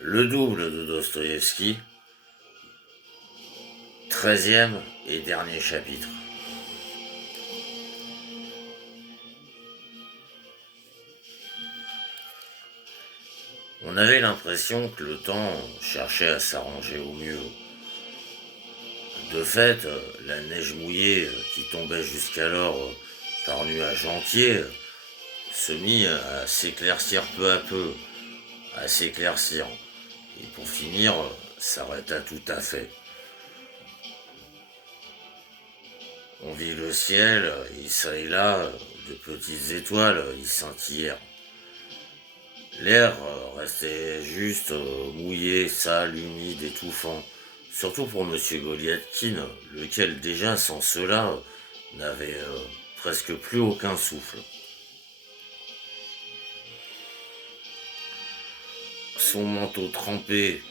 Le double de Dostoïevski, 13e et dernier chapitre. On avait l'impression que le temps cherchait à s'arranger au mieux. De fait, la neige mouillée qui tombait jusqu'alors par nuages entiers se mit à s'éclaircir peu à peu, à s'éclaircir. Et pour finir, s'arrêta tout à fait. On vit le ciel, et ça et là, de petites étoiles y scintillèrent. L'air restait juste mouillé, sale, humide, étouffant. Surtout pour Monsieur Goliathkin, lequel déjà sans cela n'avait presque plus aucun souffle. Son manteau trempé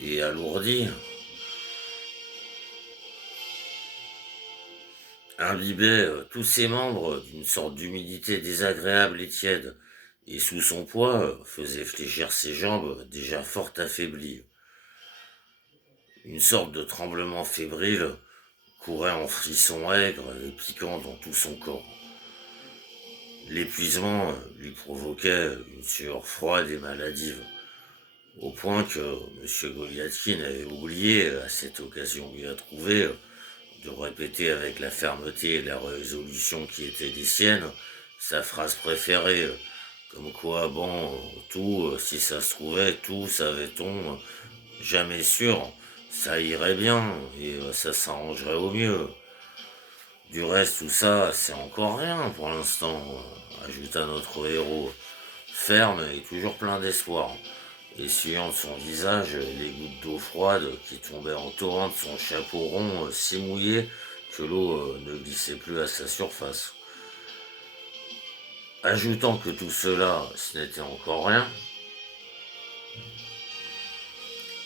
et alourdi imbibait tous ses membres d'une sorte d'humidité désagréable et tiède, et sous son poids faisait fléchir ses jambes déjà fort affaiblies. Une sorte de tremblement fébrile courait en frissons aigres et piquants dans tout son corps. L'épuisement lui provoquait une sueur froide et maladive, au point que M. Goliathkin avait oublié, à cette occasion lui a trouvé, de répéter avec la fermeté et la résolution qui étaient les siennes sa phrase préférée, comme quoi, bon, tout, si ça se trouvait, tout, savait-on, jamais sûr, ça irait bien et ça s'arrangerait au mieux. Du reste, tout ça, c'est encore rien pour l'instant, ajouta notre héros, ferme et toujours plein d'espoir, essuyant de son visage les gouttes d'eau froide qui tombaient en torrent de son chapeau rond si mouillé que l'eau ne glissait plus à sa surface. Ajoutant que tout cela, ce n'était encore rien,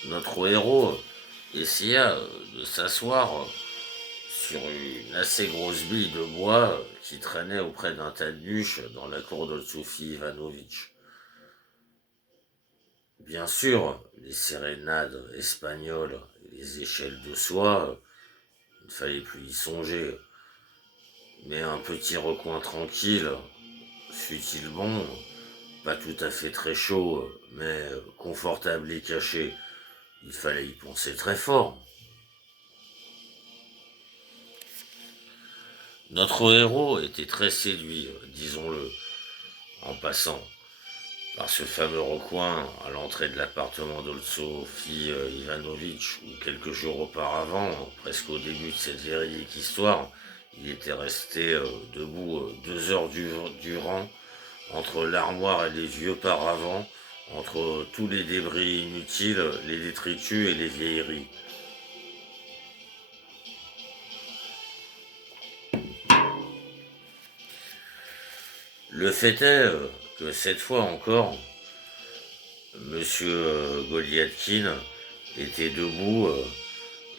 notre héros essaya de s'asseoir sur une assez grosse bille de bois qui traînait auprès d'un tas de bûches dans la cour de Sophie Ivanovitch. Bien sûr, les sérénades espagnoles et les échelles de soie, il ne fallait plus y songer. Mais un petit recoin tranquille, fût-il bon, pas tout à fait très chaud, mais confortable et caché, il fallait y penser très fort. Notre héros était très séduit, disons-le, en passant, par ce fameux recoin à l'entrée de l'appartement d'Olsofie Ivanovitch, où quelques jours auparavant, presque au début de cette véridique histoire, il était resté debout 2 heures durant, entre l'armoire et les vieux paravents, entre tous les débris inutiles, les détritus et les vieilleries. Le fait est que cette fois encore, Monsieur Goliathkin était debout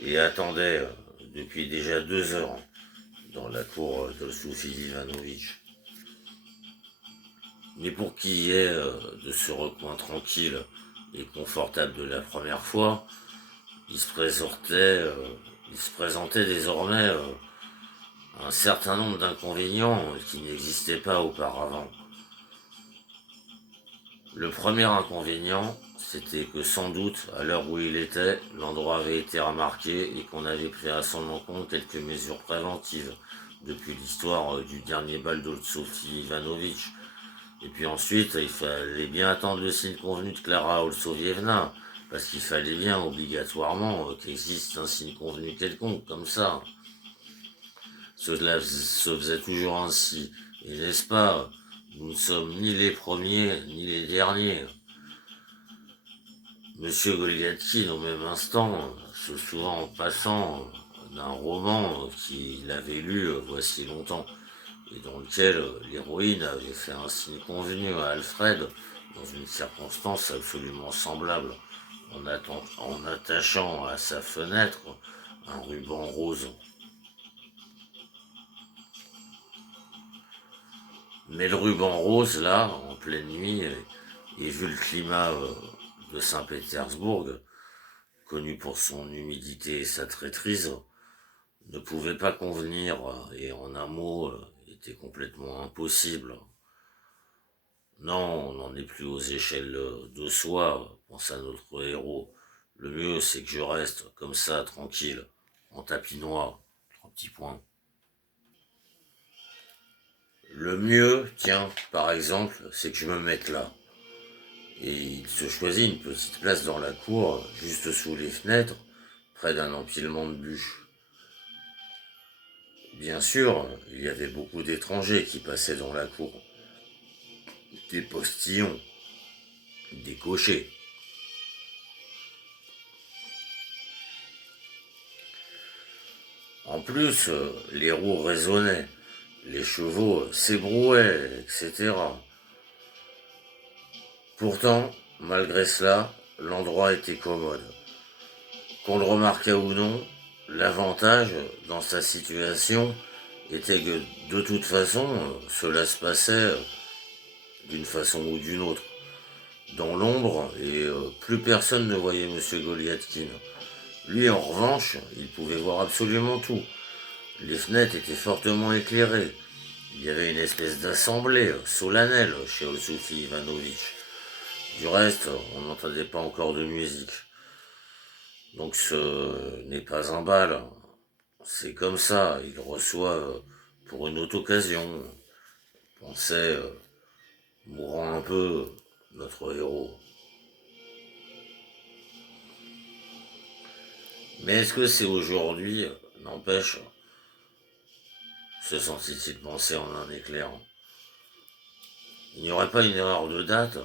et attendait depuis déjà 2 heures dans la cour de Sophie Ivanovitch. Mais pour qu'il y ait de ce recoin tranquille et confortable de la première fois, il se présentait désormais un certain nombre d'inconvénients qui n'existaient pas auparavant. Le premier inconvénient, c'était que sans doute, à l'heure où il était, l'endroit avait été remarqué et qu'on avait pris à son encontre quelques mesures préventives depuis l'histoire du dernier bal de Sophie Ivanovitch. Et puis ensuite, il fallait bien attendre le signe convenu de Clara Olsovievna, parce qu'il fallait bien obligatoirement qu'existe un signe convenu quelconque, comme ça. Cela se faisait toujours ainsi. Et n'est-ce pas, nous ne sommes ni les premiers ni les derniers. Monsieur Goliathkin, au même instant, se souvint en passant d'un roman qu'il avait lu voici longtemps, et dans lequel l'héroïne avait fait un signe convenu à Alfred dans une circonstance absolument semblable, en attachant à sa fenêtre un ruban rose. Mais le ruban rose, là, en pleine nuit, et vu le climat de Saint-Pétersbourg, connu pour son humidité et sa traîtrise, ne pouvait pas convenir et en un mot était complètement impossible. Non, on n'en est plus aux échelles de soi, pensa notre héros. Le mieux, c'est que je reste comme ça, tranquille, en tapinois. 3 petits points. Le mieux, tiens, par exemple, c'est que je me mette là. Et il se choisit une petite place dans la cour, juste sous les fenêtres, près d'un empilement de bûches. Bien sûr, il y avait beaucoup d'étrangers qui passaient dans la cour. Des postillons, des cochers. En plus, les roues résonnaient, les chevaux s'ébrouaient, etc. Pourtant, malgré cela, l'endroit était commode. Qu'on le remarquât ou non, l'avantage dans sa situation était que de toute façon, cela se passait d'une façon ou d'une autre, dans l'ombre, et plus personne ne voyait M. Goliathkin. Lui, en revanche, il pouvait voir absolument tout. Les fenêtres étaient fortement éclairées. Il y avait une espèce d'assemblée solennelle chez Olsoufi Ivanovitch. Du reste, on n'entendait pas encore de musique. Donc ce n'est pas un bal. C'est comme ça, il reçoit pour une autre occasion. Pensait, mourant un peu, notre héros. Mais est-ce que c'est aujourd'hui, n'empêche, se sentit-il penser en un éclair. Il n'y aurait pas une erreur de date?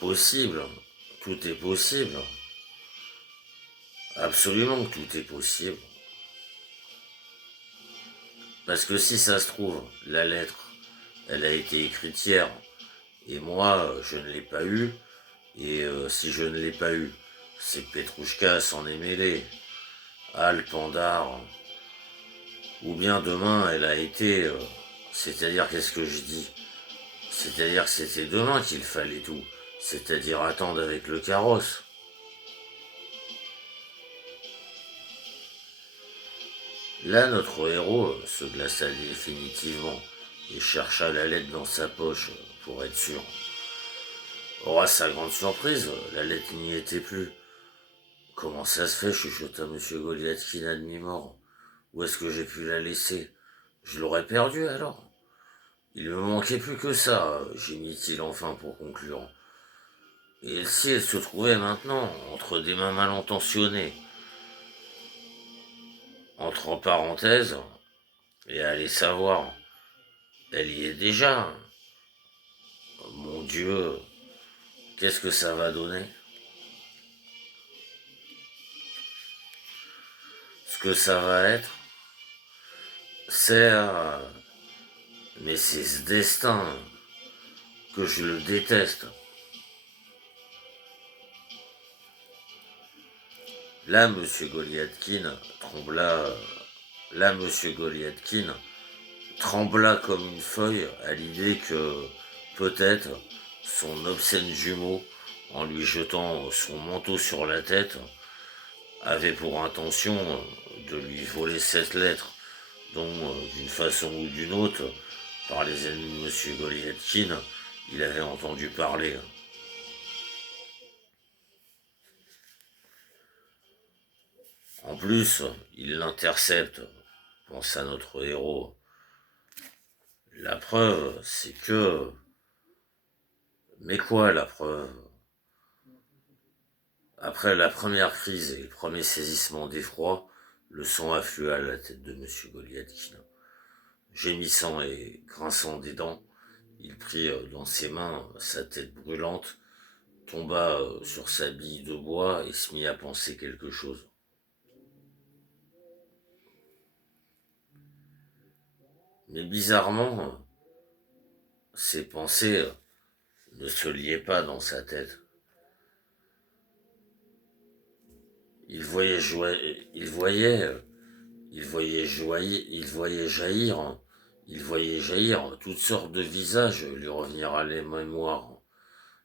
Possible, tout est possible. Absolument que tout est possible. Parce que si ça se trouve, la lettre, elle a été écrite hier, et moi, je ne l'ai pas eue, et si je ne l'ai pas eue, c'est que Petrouchka s'en est mêlée. Ah, le pandard. Ou bien demain, elle a été... c'est-à-dire, qu'est-ce que je dis? C'est-à-dire que c'était demain qu'il fallait tout. C'est-à-dire attendre avec le carrosse. Là, notre héros se glaça définitivement et chercha la lettre dans sa poche pour être sûr. Or, à sa grande surprise, la lettre n'y était plus. Comment ça se fait, chuchota M. Goliathkin à demi-mort. Où est-ce que j'ai pu la laisser? Je l'aurais perdue alors. Il me manquait plus que ça, gémit-il enfin pour conclure. Et si elle se trouvait maintenant entre des mains mal intentionnées, entre parenthèses, et allez savoir, elle y est déjà. Mon Dieu, qu'est-ce que ça va donner? Ce que ça va être, c'est... mais c'est ce destin que je le déteste. Là, Monsieur Goliathkin trembla. Là, Monsieur Goliathkin trembla comme une feuille à l'idée que, peut-être, son obscène jumeau, en lui jetant son manteau sur la tête, avait pour intention de lui voler cette lettre, dont, d'une façon ou d'une autre, par les ennemis de M. Goliathkin, il avait entendu parler. En plus, il l'intercepte, pensa notre héros. La preuve, c'est que... Mais quoi, la preuve? Après la première crise et le premier saisissement d'effroi, le sang afflua à la tête de M. Goliathkin. Gémissant et grinçant des dents, il prit dans ses mains sa tête brûlante, tomba sur sa bille de bois et se mit à penser quelque chose. Mais bizarrement, ses pensées ne se liaient pas dans sa tête. Il voyait jaillir toutes sortes de visages lui revenir à la mémoire.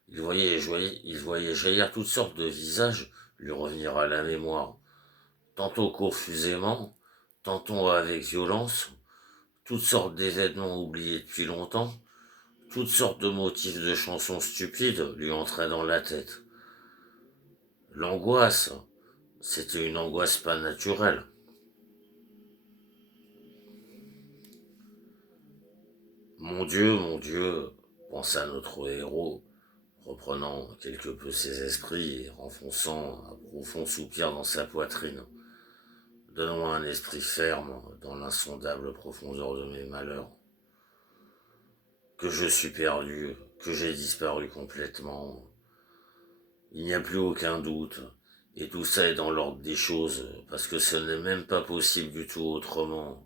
Il voyait jaillir toutes sortes de visages lui revenir à la mémoire, tantôt confusément, tantôt avec violence, toutes sortes d'événements oubliés depuis longtemps, toutes sortes de motifs de chansons stupides lui entraient dans la tête. L'angoisse, c'était une angoisse pas naturelle. Mon Dieu, pensa notre héros, reprenant quelque peu ses esprits et renfonçant un profond soupir dans sa poitrine. Donne-moi un esprit ferme dans l'insondable profondeur de mes malheurs. Que je suis perdu, que j'ai disparu complètement. Il n'y a plus aucun doute, et tout ça est dans l'ordre des choses, parce que ce n'est même pas possible du tout autrement.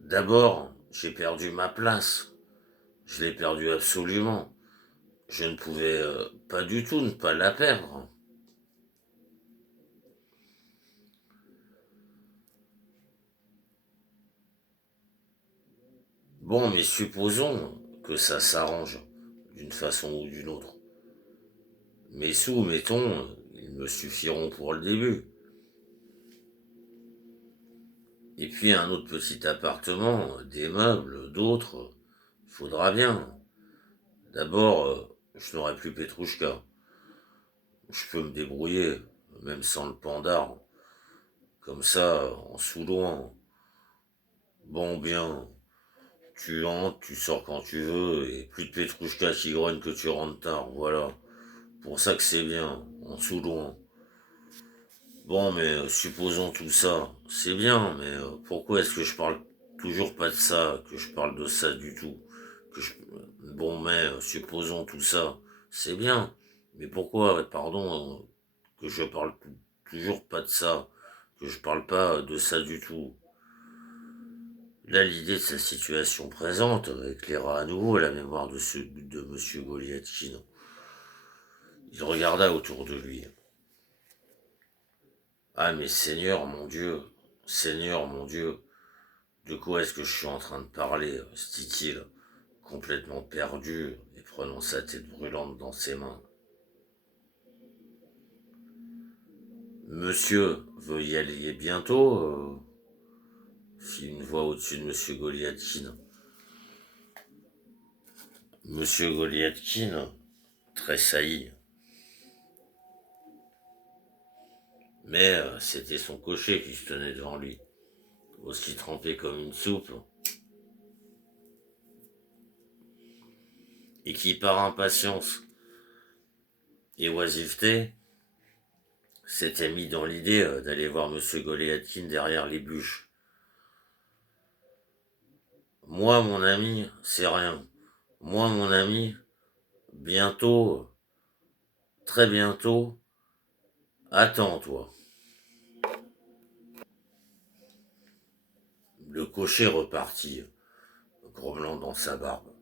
D'abord, j'ai perdu ma place. Je l'ai perdue absolument. Je ne pouvais pas du tout ne pas la perdre. Bon, mais supposons que ça s'arrange d'une façon ou d'une autre. Mes sous, mettons, ils me suffiront pour le début. Et puis un autre petit appartement, des meubles, d'autres, il faudra bien. D'abord, je n'aurai plus Petrouchka. Je peux me débrouiller, même sans le pandar. Comme ça, en sous-loin. Bon, bien, tu entres, tu sors quand tu veux, et plus de Petrouchka qui grogne que tu rentres tard, voilà. Pour ça que c'est bien, en sous-loin. Bon, mais supposons tout ça, c'est bien, mais pourquoi est-ce que je parle toujours pas de ça, que je parle de ça du tout que je... Bon, mais supposons tout ça, c'est bien, mais pourquoi, pardon, que je parle toujours pas de ça, que je parle pas de ça du tout. Là, l'idée de sa situation présente éclaira à nouveau la mémoire de Monsieur Goliathkin. Il regarda autour de lui. Ah, mais Seigneur mon Dieu, de quoi est-ce que je suis en train de parler se dit-il, complètement perdu et prenant sa tête brûlante dans ses mains. Monsieur, veut y aller bientôt fit une voix au-dessus de Monsieur Goliathkin. Monsieur Goliathkin tressaillit. Mais c'était son cocher qui se tenait devant lui, aussi trempé comme une soupe, et qui, par impatience et oisiveté, s'était mis dans l'idée d'aller voir Monsieur Goliathkin derrière les bûches. Moi, mon ami, c'est rien. Moi, mon ami, bientôt, très bientôt, attends, toi. Le cocher repartit, grommelant dans sa barbe.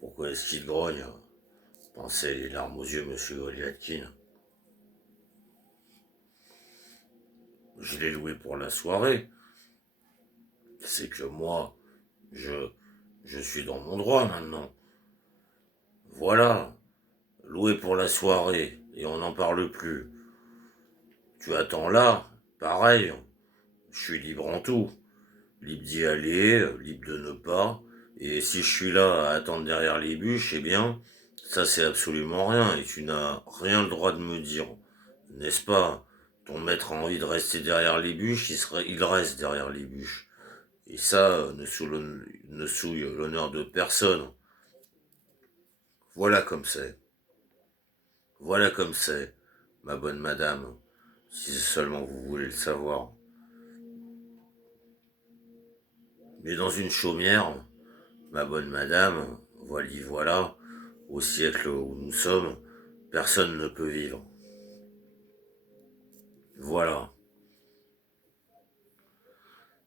Pourquoi est-ce qu'il grogne pensait les larmes aux yeux Monsieur Goliathkin. Je l'ai loué pour la soirée. C'est que moi, je, je suis dans mon droit maintenant. Voilà, loué pour la soirée, et on n'en parle plus. Tu attends là, pareil, je suis libre en tout. Libre d'y aller, libre de ne pas. Et si je suis là à attendre derrière les bûches, eh bien, ça c'est absolument rien, et tu n'as rien le droit de me dire. N'est-ce pas? Ton maître a envie de rester derrière les bûches, il reste derrière les bûches. Et ça ne souille l'honneur de personne. Voilà comme c'est. Voilà comme c'est, ma bonne madame, si seulement vous voulez le savoir. Mais dans une chaumière, ma bonne madame, voilà, au siècle où nous sommes, personne ne peut vivre. Voilà.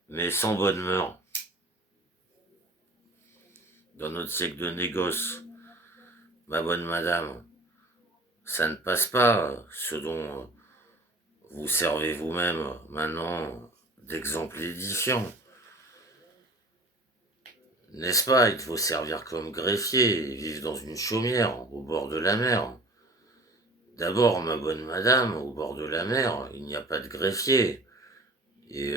Mais sans bonne mœurs, dans notre siècle de négoce, ma bonne madame, ça ne passe pas ce dont vous servez vous-même maintenant d'exemple édifiant. N'est-ce pas, il faut servir comme greffier et vivre dans une chaumière, au bord de la mer. D'abord, ma bonne madame, au bord de la mer, il n'y a pas de greffier. Et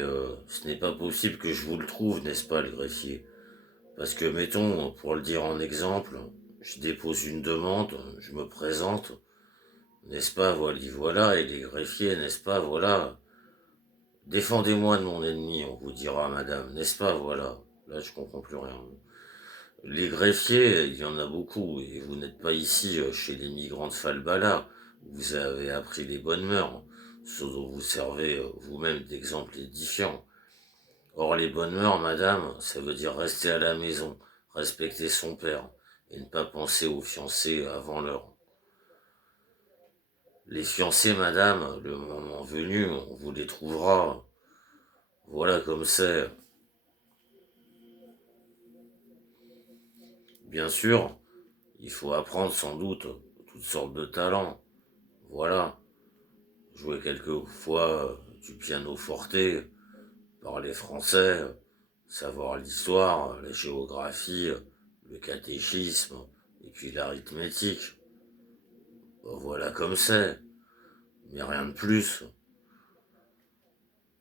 ce n'est pas possible que je vous le trouve, n'est-ce pas, le greffier? Parce que, mettons, pour le dire en exemple, je dépose une demande, je me présente, n'est-ce pas, voilà, et les greffiers, n'est-ce pas, voilà. Défendez-moi de mon ennemi, on vous dira, madame, n'est-ce pas, voilà. Là, je comprends plus rien. Les greffiers, il y en a beaucoup, et vous n'êtes pas ici chez les migrants de Falbala. Vous avez appris les bonnes mœurs, ce dont vous servez vous-même d'exemple édifiant. Or, les bonnes mœurs, madame, ça veut dire rester à la maison, respecter son père, et ne pas penser aux fiancés avant l'heure. Les fiancés, madame, le moment venu, on vous les trouvera. Voilà comme c'est. Bien sûr, il faut apprendre sans doute toutes sortes de talents. Voilà. Jouer quelquefois du piano forte, parler français, savoir l'histoire, la géographie, le catéchisme, et puis l'arithmétique. Ben voilà comme c'est, mais rien de plus.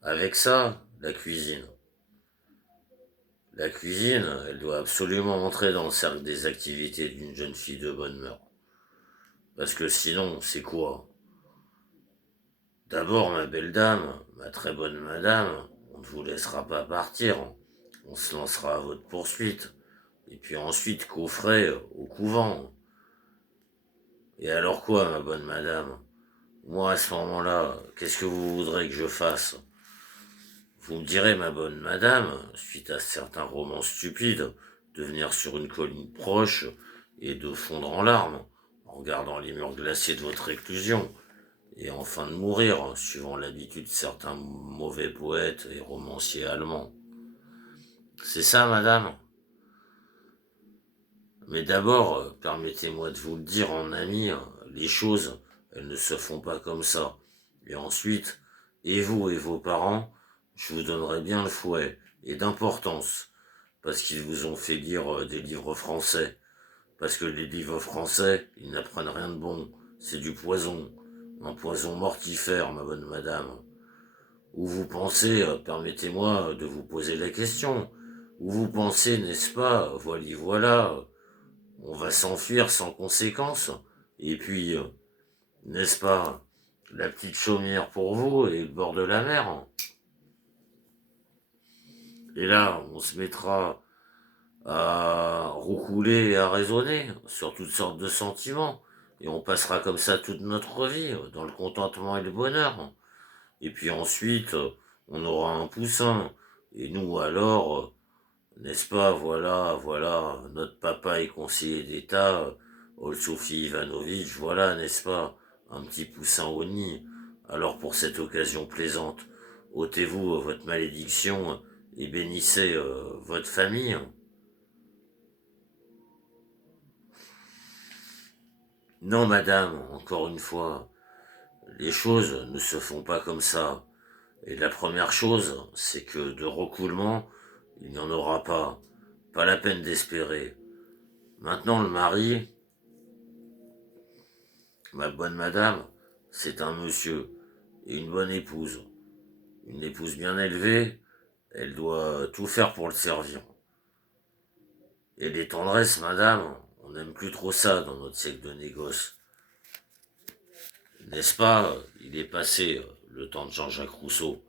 Avec ça, la cuisine. La cuisine, elle doit absolument entrer dans le cercle des activités d'une jeune fille de bonne mœur. Parce que sinon, c'est quoi? D'abord, ma belle dame, ma très bonne madame, on ne vous laissera pas partir. On se lancera à votre poursuite. Et puis ensuite, coffret au couvent. Et alors quoi, ma bonne madame? Moi, à ce moment-là, qu'est-ce que vous voudrez que je fasse? Vous me direz, ma bonne madame, suite à certains romans stupides, de venir sur une colline proche et de fondre en larmes, en regardant les murs glacés de votre réclusion, et enfin de mourir, suivant l'habitude de certains mauvais poètes et romanciers allemands. C'est ça, madame? Mais d'abord, permettez-moi de vous le dire en ami, les choses, elles ne se font pas comme ça. Et ensuite, et vous et vos parents, je vous donnerai bien le fouet, et d'importance, parce qu'ils vous ont fait lire des livres français. Parce que les livres français, ils n'apprennent rien de bon. C'est du poison. Un poison mortifère, ma bonne madame. Où vous pensez, permettez-moi de vous poser la question, où vous pensez, n'est-ce pas, voilà, on va s'enfuir sans conséquence, et puis, n'est-ce pas, la petite chaumière pour vous et le bord de la mer. Et là, on se mettra à roucouler et à raisonner sur toutes sortes de sentiments, et on passera comme ça toute notre vie, dans le contentement et le bonheur. Et puis ensuite, on aura un poussin, et nous alors, n'est-ce pas, voilà, notre papa est conseiller d'État, Sophie Ivanovitch, voilà, n'est-ce pas, un petit poussin au nid. Alors pour cette occasion plaisante, ôtez-vous votre malédiction et bénissez votre famille. Non, madame, encore une fois, les choses ne se font pas comme ça. Et la première chose, c'est que de recoulement, il n'y en aura pas. Pas la peine d'espérer. Maintenant, le mari, ma bonne madame, c'est un monsieur et une bonne épouse. Une épouse bien élevée, elle doit tout faire pour le servir. Et les tendresses, madame, on n'aime plus trop ça dans notre siècle de négoce. N'est-ce pas, il est passé le temps de Jean-Jacques Rousseau.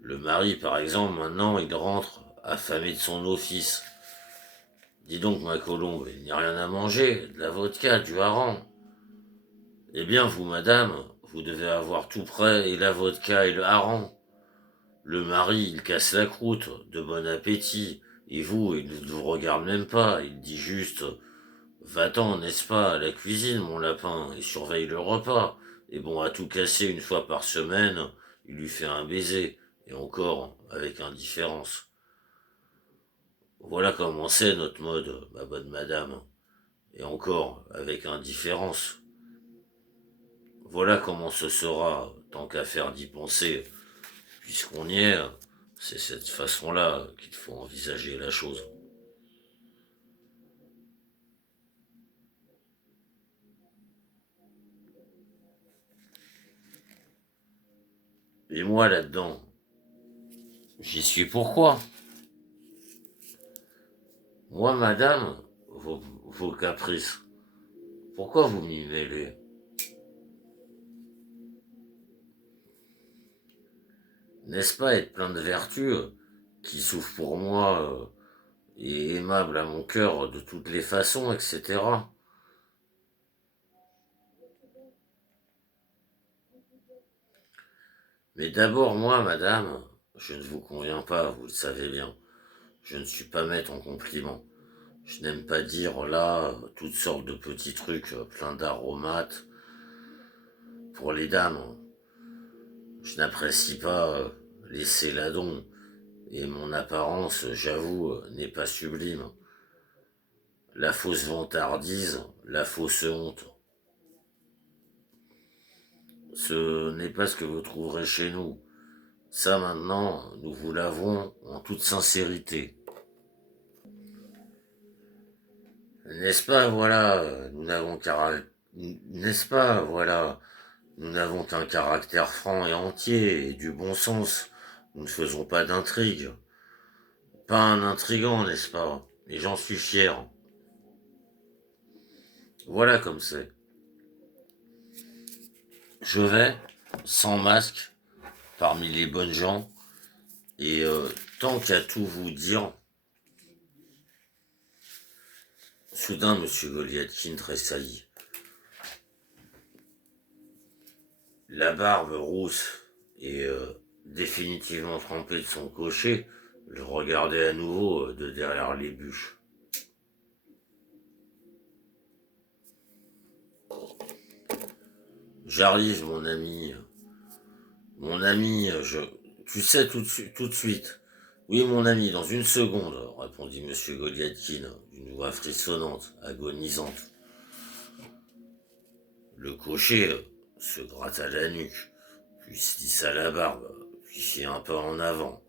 Le mari, par exemple, maintenant, il rentre affamé de son office. Dis donc, ma colombe, il n'y a rien à manger, de la vodka, du hareng. Eh bien, vous, madame, vous devez avoir tout prêt, et la vodka et le hareng. Le mari, il casse la croûte, de bon appétit, et vous, il ne vous regarde même pas, il dit juste, va-t'en, n'est-ce pas, à la cuisine, mon lapin, et surveille le repas. Et bon, à tout casser une fois par semaine, il lui fait un baiser, et encore avec indifférence. Voilà comment c'est notre mode, ma bonne madame, et encore avec indifférence. Voilà comment ce sera, tant qu'à faire d'y penser, puisqu'on y est. C'est cette façon-là qu'il faut envisager la chose. Et moi, là-dedans, j'y suis pourquoi? Moi, madame, vos caprices, pourquoi vous m'y mêlez? N'est-ce pas être plein de vertus qui souffre pour moi et aimable à mon cœur de toutes les façons, etc. Mais d'abord, moi, madame, je ne vous conviens pas, vous le savez bien. Je ne suis pas maître en compliments. Je n'aime pas dire là toutes sortes de petits trucs pleins d'aromates pour les dames. Je n'apprécie pas les céladons et mon apparence, j'avoue, n'est pas sublime. La fausse vantardise, la fausse honte. Ce n'est pas ce que vous trouverez chez nous. Ça maintenant, nous vous l'avons en toute sincérité. N'est-ce pas, voilà, nous n'avons N'est-ce pas, voilà, nous n'avons qu'un caractère franc et entier et du bon sens. Nous ne faisons pas d'intrigue. Pas un intrigant, n'est-ce pas? Et j'en suis fier. Voilà comme c'est. Je vais, sans masque, parmi les bonnes gens, et tant qu'à tout vous dire, soudain M. Goliathkin tressaillit. La barbe rousse et définitivement trempée de son cocher le regardait à nouveau de derrière les bûches. J'arrive, mon ami. Mon ami, Tu sais tout de suite. Oui, mon ami, dans une seconde, répondit M. Goliathkin d'une voix frissonnante, agonisante. Le cocher se gratta la nuque, puis se lissa la barbe, puis fit un pas en avant.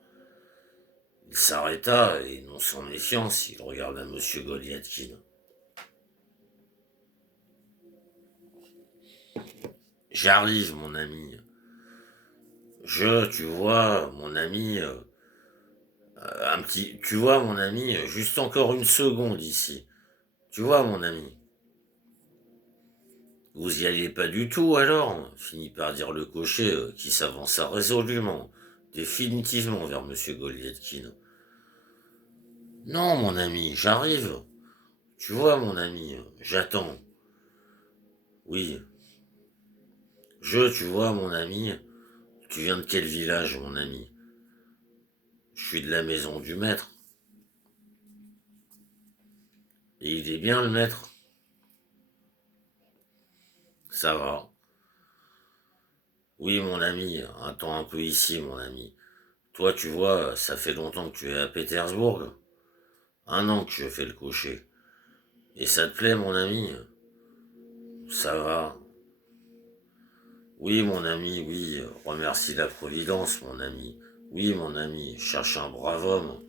Il s'arrêta et, non sans méfiance, il regarda M. Goliathkin. J'arrive, mon ami. Tu vois, mon ami, tu vois, mon ami, juste encore une seconde ici. Tu vois, mon ami. Vous y alliez pas du tout, alors finit par dire le cocher, qui s'avança résolument, définitivement vers M. Goliathkin. Non, mon ami, j'arrive. Tu vois, mon ami, j'attends. Oui. Tu vois, mon ami, tu viens de quel village, mon ami? Je suis de la maison du maître. Et il est bien, le maître? Ça va. Oui, mon ami, attends un peu ici, mon ami. Toi, tu vois, ça fait longtemps que tu es à Pétersbourg. 1 an que je fais le cocher. Et ça te plaît, mon ami? Ça va. Oui, mon ami, oui, remercie la Providence, mon ami. Oui, mon ami, cherche un brave homme.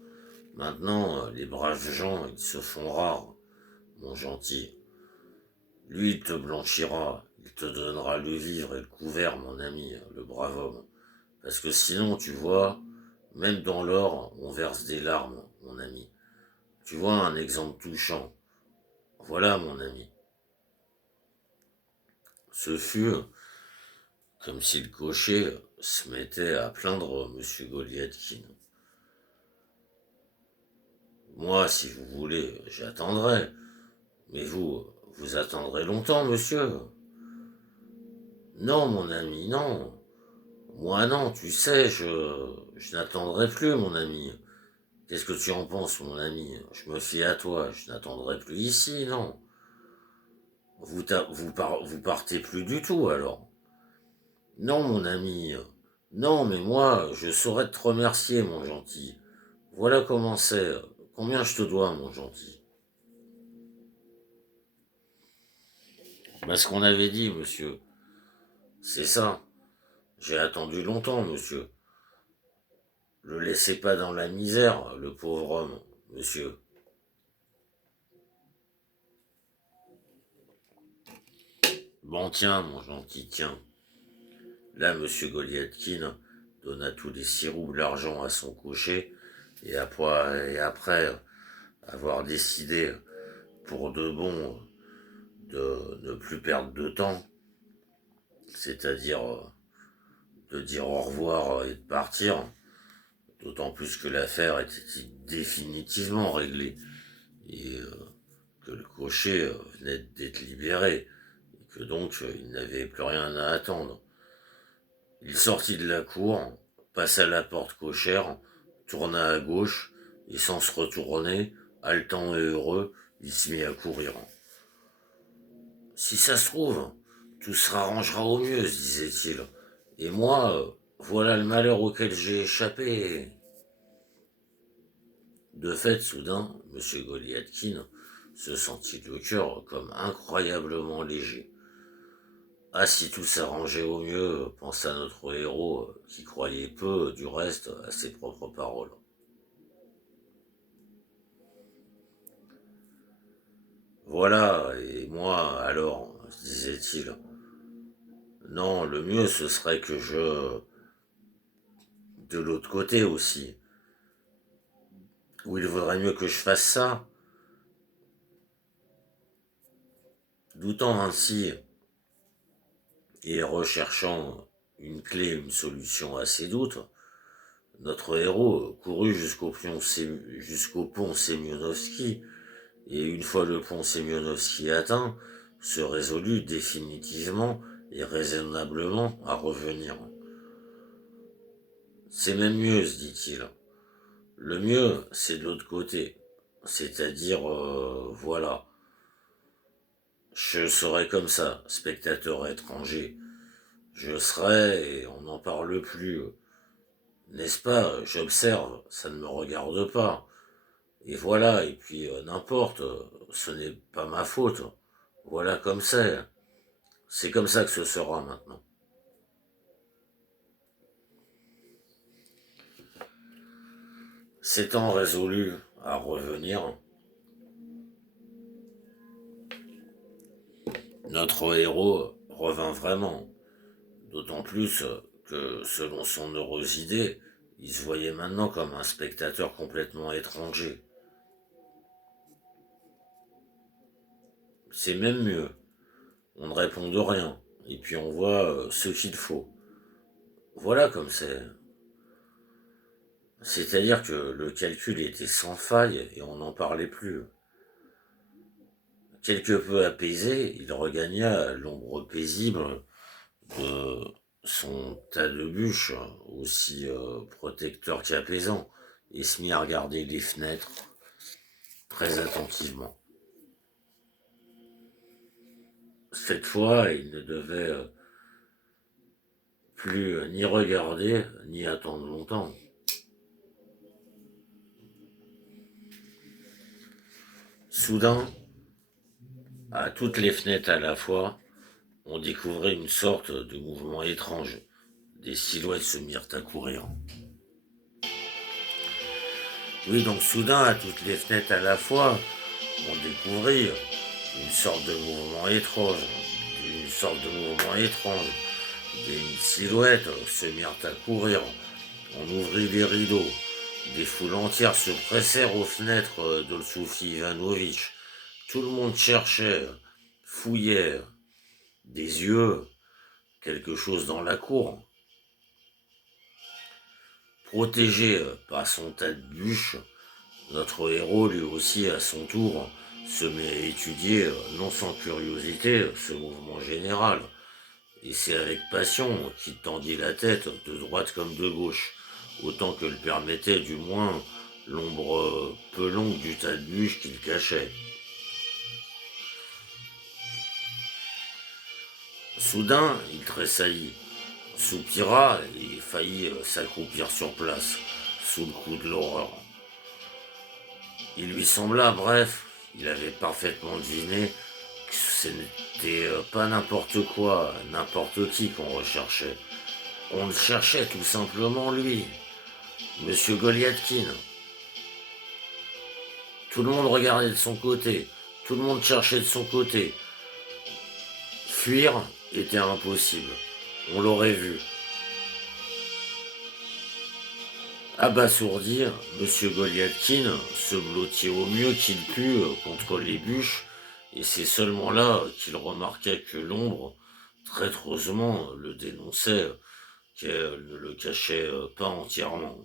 Maintenant, les braves gens, ils se font rares, mon gentil. Lui, il te blanchira, il te donnera le vivre et le couvert, mon ami, le brave homme. Parce que sinon, tu vois, même dans l'or, on verse des larmes, mon ami. Tu vois un exemple touchant. Voilà, mon ami. Ce fut comme si le cocher se mettait à plaindre M. Goliathkin. Moi, si vous voulez, j'attendrai. Mais vous attendrez longtemps, monsieur. Non, mon ami, non. Moi, non, tu sais, je n'attendrai plus, mon ami. Qu'est-ce que tu en penses, mon ami? Je me fie à toi, je n'attendrai plus ici, non. Vous partez plus du tout, alors. Non, mon ami. Non, mais moi, je saurais te remercier, mon gentil. Voilà comment c'est. Combien je te dois, mon gentil? Ben, ce qu'on avait dit, monsieur. C'est ça. J'ai attendu longtemps, monsieur. Le laissez pas dans la misère, le pauvre homme, monsieur. Bon, tiens, mon gentil, tiens. Là, monsieur Goliathkin donna tous les 6 roubles d'argent à son cocher, et après avoir décidé pour de bon de ne plus perdre de temps, c'est-à-dire de dire au revoir et de partir, d'autant plus que l'affaire était définitivement réglée et que le cocher venait d'être libéré et que donc il n'avait plus rien à attendre. Il sortit de la cour, passa la porte cochère, tourna à gauche et sans se retourner, haletant et heureux, il se mit à courir. Si ça se trouve, tout se rarrangera au mieux, se disait-il. Et moi, voilà le malheur auquel j'ai échappé. De fait, soudain, M. Goliathkin se sentit le cœur comme incroyablement léger. Ah, si tout s'arrangeait au mieux, pensa notre héros, qui croyait peu, du reste, à ses propres paroles. Voilà, et moi, alors, disait-il, non, le mieux ce serait que je... De l'autre côté aussi, où il vaudrait mieux que je fasse ça, doutant ainsi et recherchant une clé, une solution à ses doutes, notre héros courut jusqu'au pont Semionovski, et une fois le pont Semionovski atteint, se résolut définitivement et raisonnablement à revenir. C'est même mieux, se dit-il. Le mieux, c'est de l'autre côté. C'est-à-dire, voilà, je serai comme ça, spectateur étranger. Je serai, et on n'en parle plus. N'est-ce pas, j'observe, ça ne me regarde pas. Et voilà, et puis n'importe, ce n'est pas ma faute. Voilà comme c'est. C'est comme ça que ce sera maintenant. S'étant résolu à revenir, notre héros revint vraiment, d'autant plus que, selon son heureuse idée, il se voyait maintenant comme un spectateur complètement étranger. C'est même mieux. On ne répond de rien, et puis on voit ce qu'il faut. Voilà comme c'est. C'est-à-dire que le calcul était sans faille et on n'en parlait plus. Quelque peu apaisé, il regagna l'ombre paisible de son tas de bûches, aussi protecteur qu'apaisant, et se mit à regarder les fenêtres très attentivement. Cette fois, il ne devait plus ni regarder, ni attendre longtemps. Soudain, à toutes les fenêtres à la fois, on découvrait une sorte de mouvement étrange. Des silhouettes se mirent à courir. Oui, donc soudain, à toutes les fenêtres à la fois, on découvrit une sorte de mouvement étrange. Une sorte de mouvement étrange. Des silhouettes se mirent à courir. On ouvrit les rideaux. Des foules entières se pressèrent aux fenêtres de Soufi Ivanovitch. Tout le monde cherchait, fouillait, des yeux, quelque chose dans la cour. Protégé par son tas de bûches, notre héros, lui aussi à son tour, se met à étudier, non sans curiosité, ce mouvement général. Et c'est avec passion qu'il tendit la tête, de droite comme de gauche, autant que le permettait du moins l'ombre peu longue du tas de bûches qu'il cachait. Soudain, il tressaillit, soupira et faillit s'accroupir sur place, sous le coup de l'horreur. Il lui sembla, bref, il avait parfaitement deviné que ce n'était pas n'importe quoi, n'importe qui qu'on recherchait. On le cherchait tout simplement lui. Monsieur Goliathkin. Tout le monde regardait de son côté, tout le monde cherchait de son côté. Fuir était impossible. On l'aurait vu. Abasourdi, Monsieur Goliathkin se blottit au mieux qu'il put contre les bûches, et c'est seulement là qu'il remarqua que l'ombre, traîtreusement, le dénonçait, qu'elle ne le cachait pas entièrement.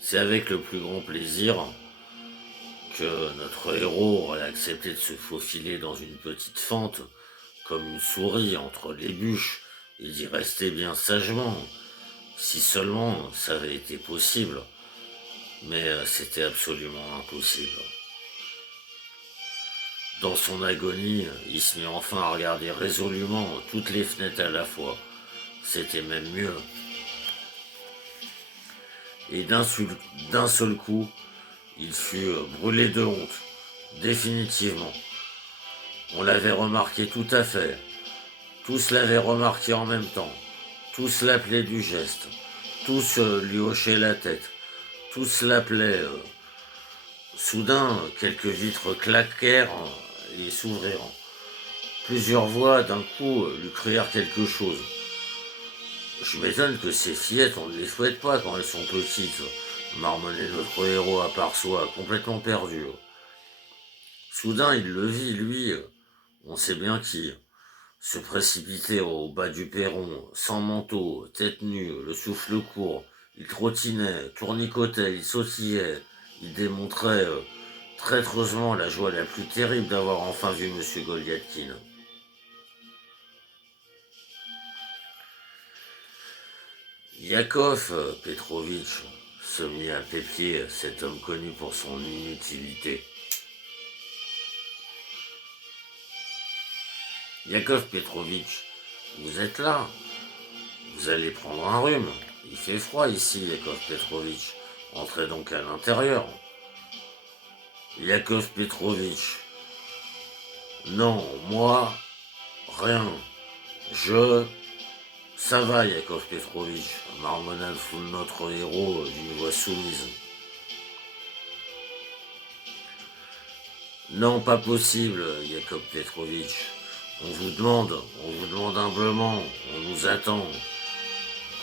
C'est avec le plus grand plaisir que notre héros aurait accepté de se faufiler dans une petite fente, comme une souris entre les bûches, et d'y rester bien sagement, si seulement ça avait été possible, mais c'était absolument impossible. Dans son agonie, il se mit enfin à regarder résolument toutes les fenêtres à la fois. C'était même mieux. Et d'un seul coup, il fut brûlé de honte, définitivement. On l'avait remarqué tout à fait. Tous l'avaient remarqué en même temps. Tous l'appelaient du geste. Tous lui hochaient la tête. Tous l'appelaient. Soudain, quelques vitres claquèrent et s'ouvrirent. Plusieurs voix d'un coup lui crièrent quelque chose. Je m'étonne que ces fillettes, on ne les souhaite pas quand elles sont petites, marmonnait notre héros à part soi, complètement perdu. Soudain, il le vit, lui, on sait bien qui, se précipiter au bas du perron, sans manteau, tête nue, le souffle court. Il trottinait, tournicotait, il sautillait, il démontrait traîtreusement la joie la plus terrible d'avoir enfin vu M. Goliathkin. Yakov Petrovitch se mit à pépier cet homme connu pour son inutilité. Yakov Petrovitch, vous êtes là. Vous allez prendre un rhume. Il fait froid ici, Yakov Petrovitch. Entrez donc à l'intérieur. Yakov Petrovitch. Non, moi, rien. Je... Ça va, Yakov Petrovitch, marmonna notre héros d'une voix soumise. Non, pas possible, Yakov Petrovitch. On vous demande humblement, on nous attend.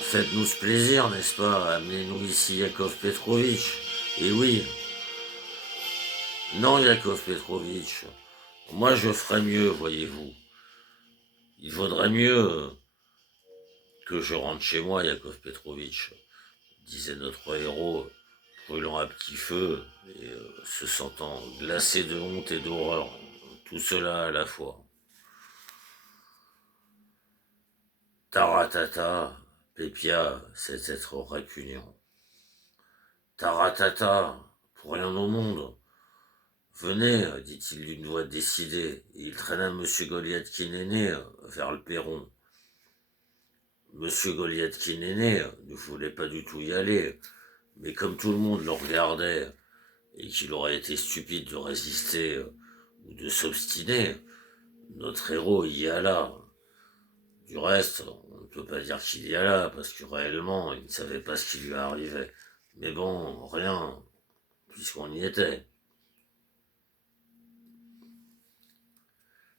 Faites-nous ce plaisir, n'est-ce pas? Amenez-nous ici, Yakov Petrovitch. Et oui. Non, Yakov Petrovitch. Moi, je ferais mieux, voyez-vous. Il vaudrait mieux que je rentre chez moi, Yakov Petrovitch, disait notre héros, brûlant à petit feu et se sentant glacé de honte et d'horreur, tout cela à la fois. Taratata, Pépia, cet être répugnant. Taratata, pour rien au monde. Venez, dit-il d'une voix décidée, et il traîna M. Goliathkin aîné vers le perron. M. Goliathkin aîné ne voulait pas du tout y aller, mais comme tout le monde le regardait, et qu'il aurait été stupide de résister ou de s'obstiner, notre héros y alla. Du reste, on ne peut pas dire qu'il y alla, parce que réellement, il ne savait pas ce qui lui arrivait. Mais bon, rien, puisqu'on y était.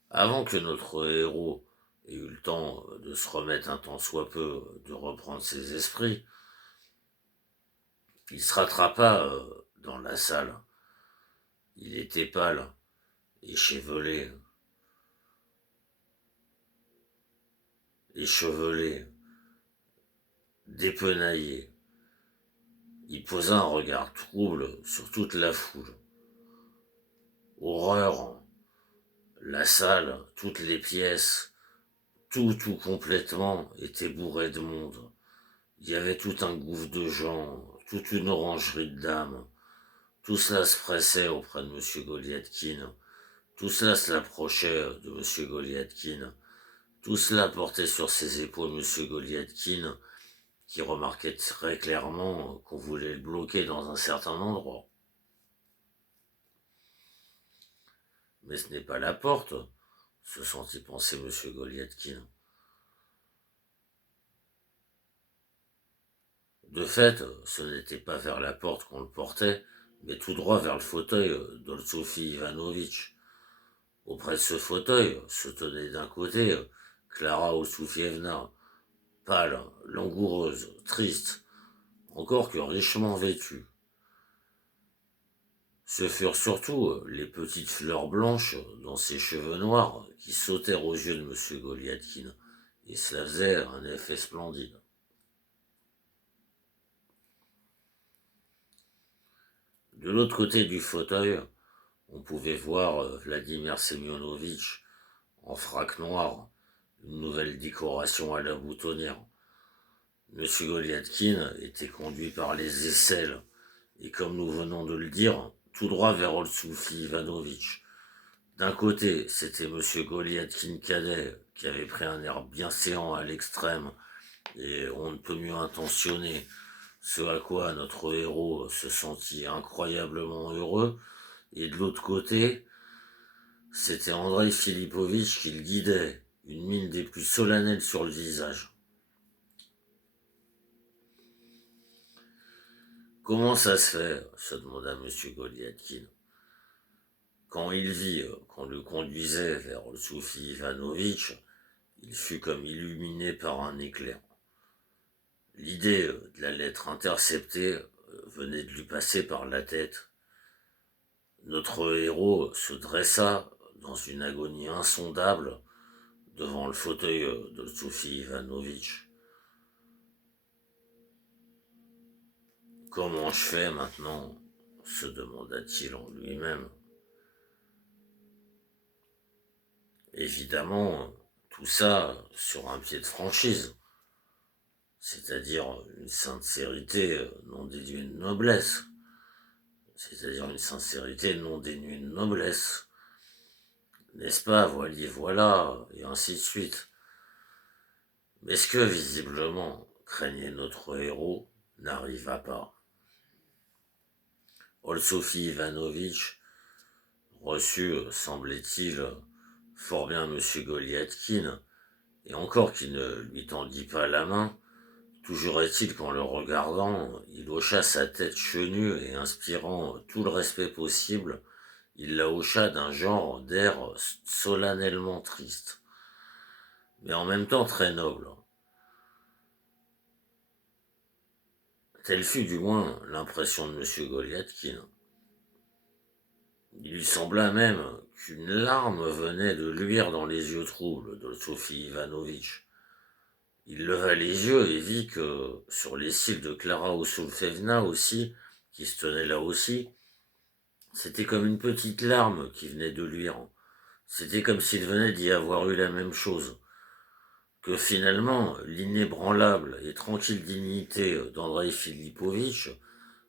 Avant que notre héros ait eu le temps de se remettre un tant soit peu, de reprendre ses esprits, il se rattrapa dans la salle. Il était pâle, échevelé, dépenaillé. Il posa un regard trouble sur toute la foule. Horreur, la salle, toutes les pièces, tout complètement était bourré de monde. Il y avait tout un gouffre de gens, toute une orangerie de dames. Tout cela se pressait auprès de M. Goliathkin. Tout cela se l'approchait de M. Goliathkin. Tout cela portait sur ses épaules M. Goliathkin, qui remarquait très clairement qu'on voulait le bloquer dans un certain endroit. Mais ce n'est pas la porte, se sentit penser M. Goliathkin. De fait, ce n'était pas vers la porte qu'on le portait, mais tout droit vers le fauteuil d'Olsofie Ivanovitch. Auprès de ce fauteuil se tenait d'un côté Clara Ossoufievna, pâle, langoureuse, triste, encore que richement vêtue. Ce furent surtout les petites fleurs blanches dans ses cheveux noirs qui sautèrent aux yeux de M. Goliathkin, et cela faisait un effet splendide. De l'autre côté du fauteuil, on pouvait voir Vladimir Semyonovitch en frac noir, une nouvelle décoration à la boutonnière. M. Goliathkin était conduit par les aisselles, et comme nous venons de le dire, tout droit vers Olsoufi Ivanovitch. D'un côté, c'était M. Goliathkin cadet, qui avait pris un air bien séant à l'extrême, et on ne peut mieux intentionner, ce à quoi notre héros se sentit incroyablement heureux, et de l'autre côté, c'était Andrei Filipovitch qui le guidait, une mine des plus solennelles sur le visage. Comment ça se fait se demanda M. Goliathkin. Quand il vit qu'on le conduisait vers Soufi Ivanovitch, il fut comme illuminé par un éclair. L'idée de la lettre interceptée venait de lui passer par la tête. Notre héros se dressa dans une agonie insondable devant le fauteuil de Soufi Ivanovitch. Comment je fais maintenant se demanda-t-il en lui-même. Évidemment, tout ça sur un pied de franchise, c'est-à-dire une sincérité non dénuée de noblesse, c'est-à-dire une sincérité non dénuée de noblesse. N'est-ce pas, voilà, et ainsi de suite. Mais ce que, visiblement, craignait notre héros n'arriva pas. Olsofie Ivanovitch reçut, semblait-il, fort bien M. Goliathkin, et encore qu'il ne lui tendit pas la main, toujours est-il qu'en le regardant, il hocha sa tête chenue et inspirant tout le respect possible, il la hocha d'un genre d'air solennellement triste, mais en même temps très noble. Telle fut du moins l'impression de M. Goliathkin. Il lui sembla même qu'une larme venait de luire dans les yeux troubles de Sophie Ivanovitch. Il leva les yeux et vit que, sur les cils de Clara Ossofevna aussi, qui se tenait là aussi, c'était comme une petite larme qui venait de luire. C'était comme s'il venait d'y avoir eu la même chose. Que finalement, l'inébranlable et tranquille dignité d'Andrei Filipovitch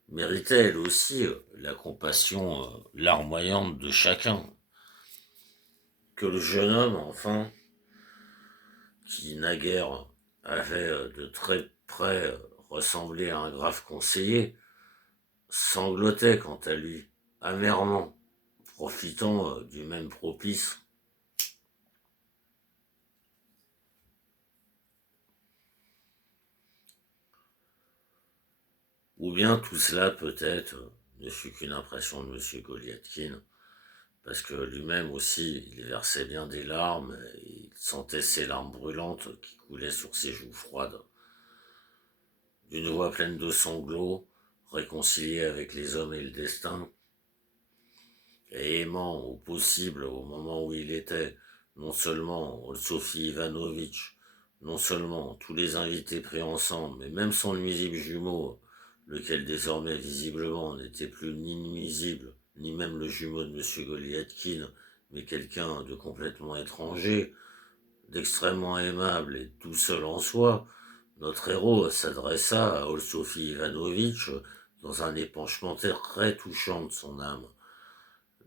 méritait elle aussi la compassion larmoyante de chacun. Que le jeune homme, enfin, qui naguère avait de très près ressemblé à un grave conseiller, sanglotait quant à lui, amèrement, profitant du même propice. Ou bien tout cela, peut-être, ne fut qu'une impression de M. Goliathkin, parce que lui-même aussi, il versait bien des larmes, et il sentait ces larmes brûlantes qui coulaient sur ses joues froides. D'une voix pleine de sanglots, réconcilié avec les hommes et le destin, et aimant au possible au moment où il était, non seulement Sophie Ivanovitch, non seulement tous les invités pris ensemble, mais même son nuisible jumeau, lequel désormais visiblement n'était plus ni nuisible, ni même le jumeau de M. Goliathkin, mais quelqu'un de complètement étranger, d'extrêmement aimable et tout seul en soi, notre héros s'adressa à Olsofie Ivanovitch dans un épanchement très touchant de son âme.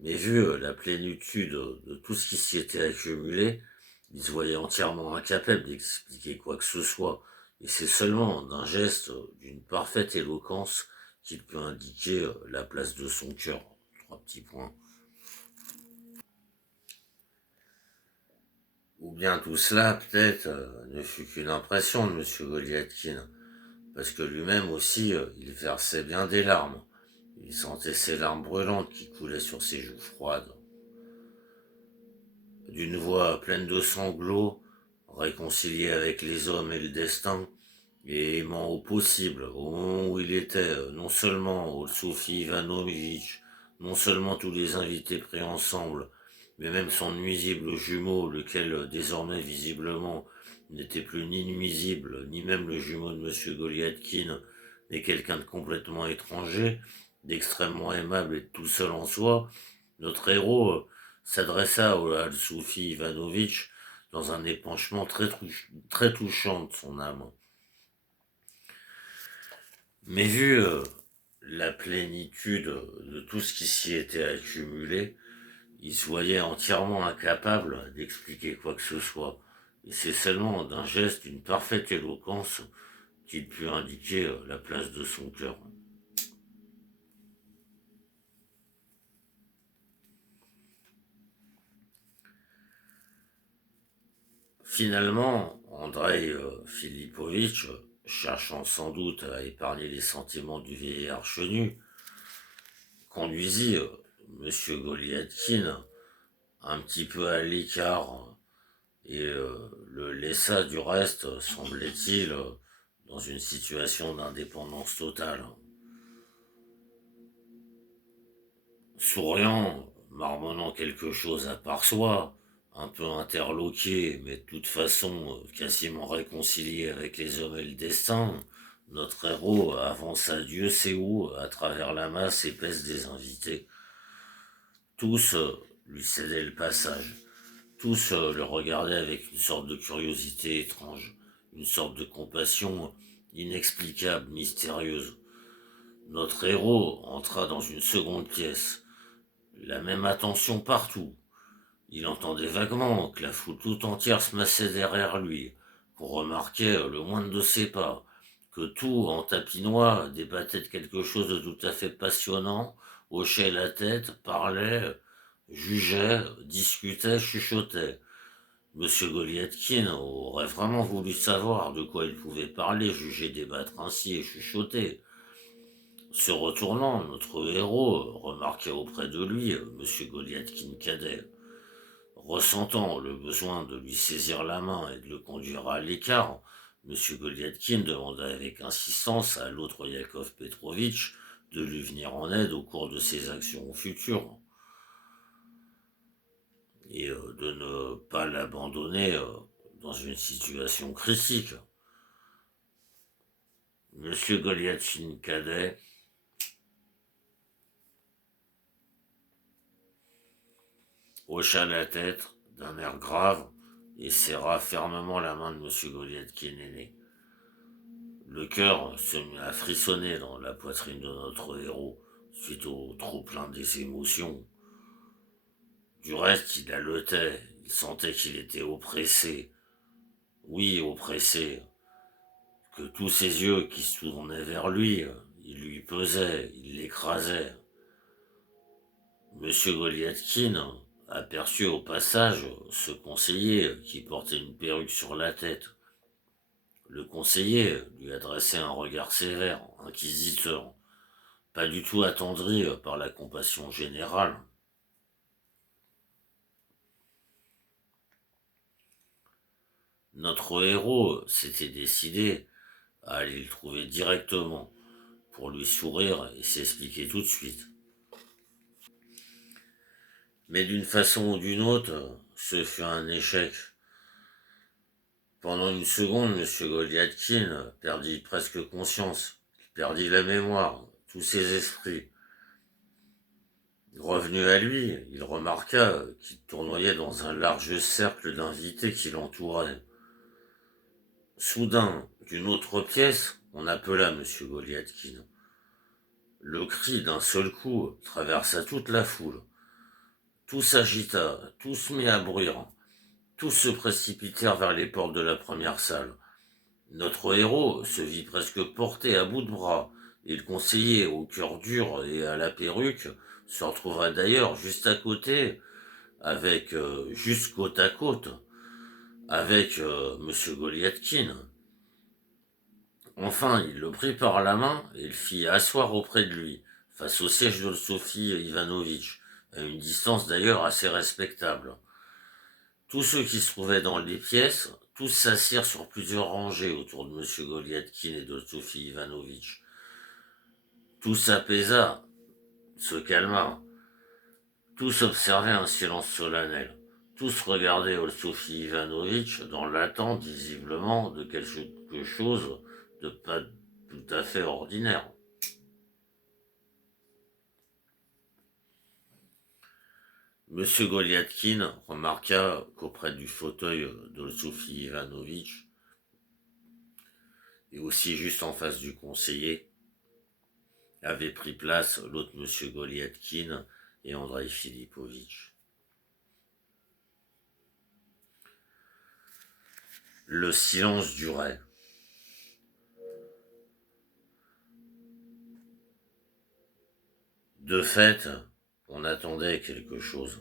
Mais vu la plénitude de tout ce qui s'y était accumulé, il se voyait entièrement incapable d'expliquer quoi que ce soit, et c'est seulement d'un geste d'une parfaite éloquence qu'il peut indiquer la place de son cœur. Trois petits points. Ou bien tout cela, peut-être, ne fut qu'une impression de M. Goliathkin, parce que lui-même aussi, il versait bien des larmes. Il sentait ses larmes brûlantes qui coulaient sur ses joues froides. D'une voix pleine de sanglots, réconcilié avec les hommes et le destin, et aimant au possible, au moment où il était, non seulement Sophie Ivanovitch, non seulement tous les invités pris ensemble, mais même son nuisible jumeau, lequel désormais visiblement n'était plus ni nuisible, ni même le jumeau de Monsieur Goliathkin, mais quelqu'un de complètement étranger, d'extrêmement aimable et de tout seul en soi, notre héros s'adressa à Sophie Ivanovitch dans un épanchement très touchant de son âme. Mais vu la plénitude de tout ce qui s'y était accumulé, il se voyait entièrement incapable d'expliquer quoi que ce soit. Et c'est seulement d'un geste d'une parfaite éloquence qu'il put indiquer la place de son cœur. Finalement, Andrei Filipovitch, cherchant sans doute à épargner les sentiments du vieillard chenu, conduisit Monsieur Goliathkin un petit peu à l'écart et le laissa du reste, semblait-il, dans une situation d'indépendance totale. Souriant, marmonnant quelque chose à part soi, un peu interloqué, mais de toute façon quasiment réconcilié avec les hommes et le destin, notre héros avança Dieu sait où à travers la masse épaisse des invités. Tous lui cédaient le passage. Tous le regardaient avec une sorte de curiosité étrange, une sorte de compassion inexplicable, mystérieuse. Notre héros entra dans une seconde pièce. La même attention partout. Il entendait vaguement que la foule tout entière se massait derrière lui, qu'on remarquait le moindre de ses pas, que tout en tapinois débattait de quelque chose de tout à fait passionnant, hochait la tête, parlait, jugeait, discutait, chuchotait. Monsieur Goliathkin aurait vraiment voulu savoir de quoi il pouvait parler, juger, débattre ainsi et chuchoter. Se retournant, notre héros remarqua auprès de lui Monsieur Goliathkin cadet. Ressentant le besoin de lui saisir la main et de le conduire à l'écart, Monsieur Goliathkin demanda avec insistance à l'autre Yakov Petrovitch de lui venir en aide au cours de ses actions futures et de ne pas l'abandonner dans une situation critique. Monsieur Goliathkin cadet hocha la tête d'un air grave et serra fermement la main de Monsieur Goliathkin aîné. Le cœur se mit à frissonner dans la poitrine de notre héros suite au trop-plein des émotions. Du reste, il haletait, il sentait qu'il était oppressé. Oui, oppressé, que tous ses yeux qui se tournaient vers lui, il lui pesait, il l'écrasait. Monsieur Goliathkin aperçut au passage ce conseiller qui portait une perruque sur la tête. Le conseiller lui adressait un regard sévère, inquisiteur, pas du tout attendri par la compassion générale. Notre héros s'était décidé à aller le trouver directement pour lui sourire et s'expliquer tout de suite. Mais d'une façon ou d'une autre, ce fut un échec. Pendant une seconde, M. Goliathkin perdit presque conscience, il perdit la mémoire, tous ses esprits. Revenu à lui, il remarqua qu'il tournoyait dans un large cercle d'invités qui l'entouraient. Soudain, d'une autre pièce, on appela M. Goliathkin. Le cri d'un seul coup traversa toute la foule. Tout s'agita, tout se mit à bruire. Tous se précipitèrent vers les portes de la première salle. Notre héros se vit presque porté à bout de bras, et le conseiller au cœur dur et à la perruque se retrouva d'ailleurs juste à côté, avec juste côte à côte, avec Monsieur Goliathkin. Enfin, il le prit par la main et le fit asseoir auprès de lui, face au siège de Sophie Ivanovitch, à une distance d'ailleurs assez respectable. Tous ceux qui se trouvaient dans les pièces, tous s'assirent sur plusieurs rangées autour de M. Goliathkin et de Sophie Ivanovitch. Tout s'apaisa, se calma. Tous observaient un silence solennel. Tous regardaient Sophie Ivanovitch dans l'attente visiblement de quelque chose de pas tout à fait ordinaire. Monsieur Goliathkin remarqua qu'auprès du fauteuil de Sophie Ivanovitch, et aussi juste en face du conseiller, avait pris place l'autre monsieur Goliathkin et Andrei Philippovitch. Le silence durait. De fait, on attendait quelque chose.